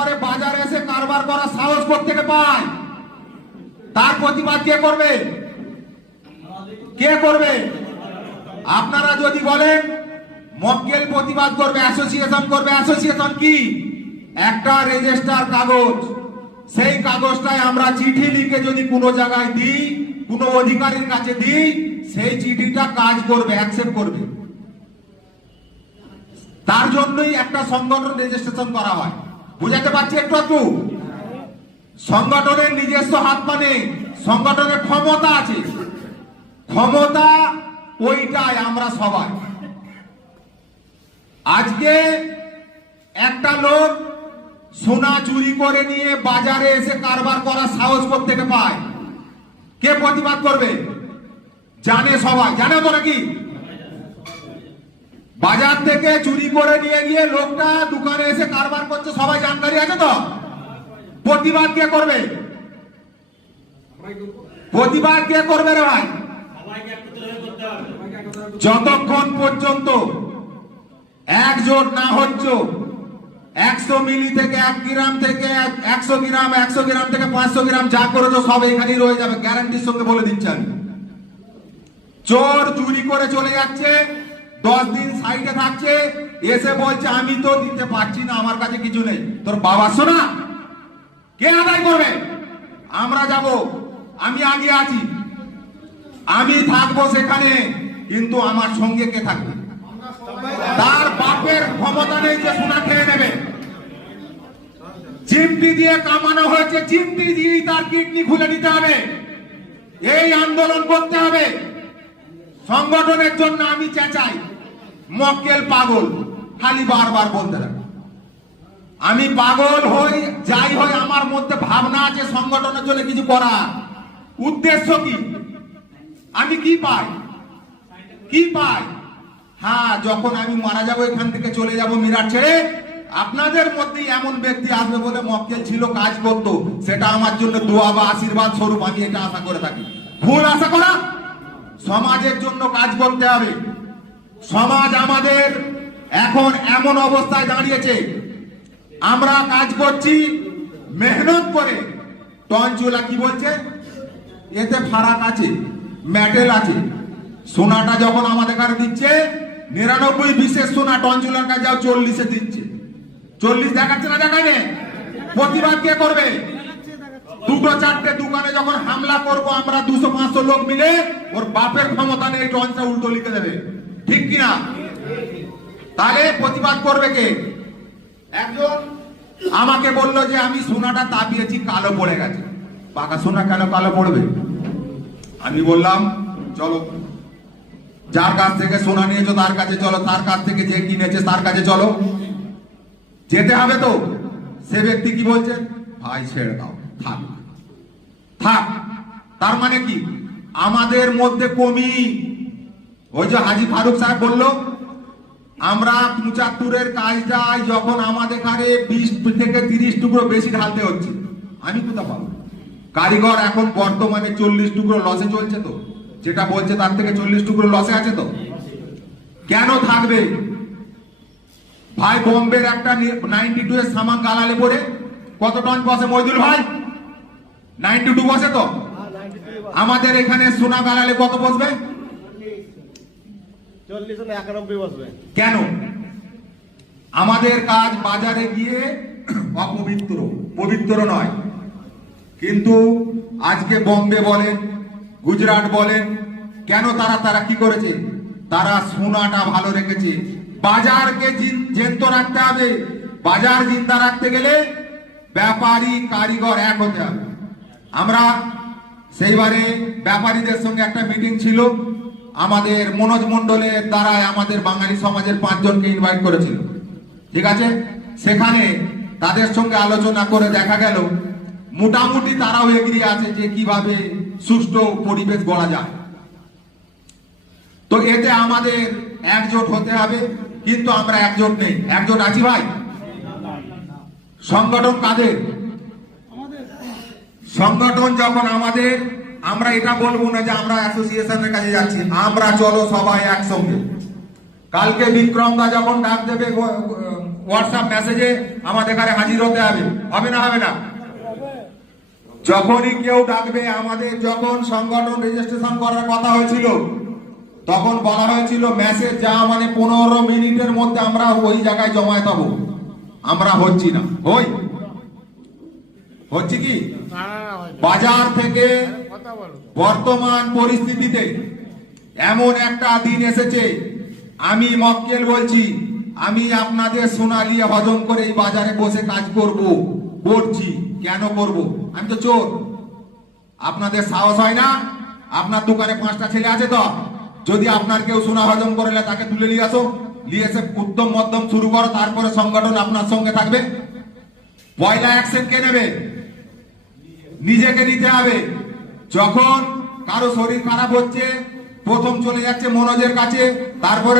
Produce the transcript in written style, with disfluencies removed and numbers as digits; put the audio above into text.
তারপরে বাজারে এসে কারবার করা সাহস থেকে পায়, তার প্রতিবাদ কে করবে? কে করবে? আপনারা যদি বলেন মক্কেল প্রতিবাদ করবে, অ্যাসোসিয়েশন করবে, অ্যাসোসিয়েশন কি? একটা রেজিস্টার কাগজ, সেই কাগজটায় আমরা চিঠি লিখে যদি কোনো জায়গায় দিই, কোনো অধিকারীর কাছে দিই, সেই চিঠিটা কাজ করবে, অ্যাকসেপ্ট করবে। তার জন্যই একটা সংগঠন রেজিস্ট্রেশন করা হয়। বুঝাতে পারছি একটু একটু? সংগঠনের নিজস্ব হাত পা নেই, সংগঠনের ক্ষমতা আছে। ক্ষমতা ওইটাই আমরা সবাই। আজকে একটা লোক সোনা চুরি করে নিয়ে বাজারে এসে কারবার করার সাহস থেকে পায়, কে প্রতিবাদ করবে? জানে সবাই, জানে তো নাকি? বাজার থেকে চুরি করে নিয়ে গিয়ে লোকটা দোকানে এসে কারবার করছে, সবাই জানকারি আছে তো? প্রতিবাদ কে করবে? প্রতিবাদ কে করবে রে ভাই? যতক্ষণ পর্যন্ত একজোট না হচ্ছে, 100 মিলি থেকে 1 গ্রাম থেকে 100 গ্রাম, 100 গ্রাম থেকে 500 গ্রাম যা করে তো সব এখানেই রয়ে যাবে, গ্যারান্টির সঙ্গে বলে দিচ্ছেন। চোর চুরি করে চলে যাচ্ছে, 10 দিন সাইডে থাকছে, এসে বলছে আমি তো দিতে পারছি না, আমার কাছে কিছু নেই। তোর বাবা শোনা, কে আদায় করবে? আমরা যাব, আমি আগে আছি, আমি থাকবো সেখানে, কিন্তু আমার সঙ্গে কে থাকবে? তার বাপের ক্ষমতা নেই যে সোনা খেয়ে নেবে। চিমটি দিয়ে কামানো হয়েছে, চিমটি দিয়েই তার কিডনি খুলে দিতে হবে। এই আন্দোলন করতে হবে। সংগঠনের জন্য আমি চেঁচাই, মক্কেল পাগল, খালি বারবার বলতে থাকে। আমি পাগল হই, যাই হই, আমার মধ্যে ভাবনা আছে সংগঠনের জন্য কিছু করা। উদ্দেশ্য কি? আমি কি পাই? কি পাই? হ্যাঁ, যখন আমি মারা যাবো, এখান থেকে চলে যাব মিরাট ছেড়ে, আপনাদের মধ্যে এমন ব্যক্তি আসবে বলে মক্কেল ছিল, কাজ করতো, সেটা আমার জন্য দোয়া বা আশীর্বাদ স্বরূপ, আমি এটা আশা করে থাকি। ভুল আশা করা। সমাজের জন্য কাজ করতে হবে। সমাজ আমাদের এখন এমন অবস্থায় দাঁড়িয়েছে, আমরা কাজ করছি মেহনত করে। টনচুলা কি বলছে? এতে ফারাক আছে, মেটেল আছে। সোনাটা যখন আমাদের কাছে দিচ্ছে 99 বিশেষ সোনা, টনচুলার কাছে যাও 40-এ দিচ্ছে। 40 দেখাচ্ছে না? দেখায় না। প্রতিবাদ কে করবে? দুটো চারটে দোকানে যখন হামলা করব আমরা 200-500 লোক মিলে, ওর বাপের ক্ষমতা নেই টনচা উল্টো লিখে দেবে, ঠিক কিনা? তাহলে প্রতিবাদ করবে কে? একজন আমাকে বললো যে আমি সোনাটা তাপিয়েছি, কালো পড়ে গেছে। পাকা সোনা কেন কালো পড়বে? আমি বললাম চলো, যার কাছ থেকে সোনা নিয়েছো তার কাছে চলো, তার কাছ থেকে যে কিনেছে তার কাছে চলো। যেতে হবে তো। সে ব্যক্তি কি বলছে? ভাই ছেড়ে দাও, থাক থাক। তার মানে কি? আমাদের মধ্যে কমি। ওই যে হাজি ফারুক সাহেব বলল, আমরা 75-এর কাজটা যখন আমাদের এখানে 20 থেকে 30 টুকরো বেশি ঢালতে হচ্ছে, আমি কোথা পাবো? কারিগর এখন বর্তমানে 40 টুকরো লসে চলছে, তো যেটা বলছে তার থেকে 40 টুকরো লসে আছে। তো কেন থাকবে ভাই? বোম্বের একটা 92 এর সামান গালালে পরে কত টন বসে মইদুল ভাই? 92 বসে তো। আমাদের এখানে সোনা গালালে কত বসবে? 40-91 বসবে। কেন? আমাদের কাজ বাজারে গিয়ে অপবিত্র, পবিত্র নয়। কিন্তু আজকে বোম্বে বলেন, গুজরাট বলেন, কেন তারা কি করেছে? তারা সোনাটা ভালো রেখেছে। বাজারকে জ্যান্ত রাখতে হবে। বাজার জিন্দা রাখতে গেলে ব্যাপারী কারিগর এক হতে হবে। আমরা সেইবারে ব্যাপারীদের সঙ্গে একটা মিটিং ছিল, আমাদের মনোজ মন্ডলের দ্বারাই আমাদের বাঙালি সমাজের 5 জনকে ইনভাইট করেছিল, ঠিক আছে? সেখানে তাদের সঙ্গে আলোচনা করে দেখা গেল মোটামুটি তারাও এগ্রি আছে যে কিভাবে সুষ্ঠু পরিবেশ গড়া যায়। তো এতে আমাদের একজোট হতে হবে, কিন্তু আমরা একজোট নেই। একজোট আছি ভাই? সংগঠন কাদের? সংগঠন যখন আমাদের, আমরা এটা বলবো না যে আমরা অ্যাসোসিয়েশনের কাছে যাচ্ছি, আমরা চলো সবাই একসঙ্গে। কালকে বিক্রম দা যখন ডাক দেবে হোয়াটসঅ্যাপ মেসেজে আমাদের এখানে হাজির হতে হবে, হবে না হবে না? যখনই কেউ ডাকবে, আমাদের যখন সংগঠন রেজিস্ট্রেশন করার কথা হয়েছিল তখন বলা হয়েছিল মেসেজ যা মানে 15 মিনিটের মধ্যে আমরা ওই জায়গায় জমায়েত হব। আমরা হচ্ছি না, হচ্ছে কি? বাজার থেকে বর্তমান পরিস্থিতিতে এমন একটা দিন এসেছে, আমি মক্কেল বলছি, আমি আপনাদের সোনালিয়া হজম করে এই বাজারে বসে কাজ করছি। কেন করব? আমি তো চোর। আপনাদের সাহস হয় না? আপনার দোকানে 5টা ছেলে আছে তো, যদি আপনার কেউ সোনা হজম করে তাকে তুলে নিয়ে আসো, নিয়ে এসে উদ্যম মধ্যম শুরু করো, তারপরে সংগঠন আপনার সঙ্গে থাকবে। পয়লা অ্যাকশন কে নেবে? নিজেকে নিতে হবে। যখন কারো শরীর খারাপ হচ্ছে, প্রথম চলে যাচ্ছে মনোজের কাছে, তারপরে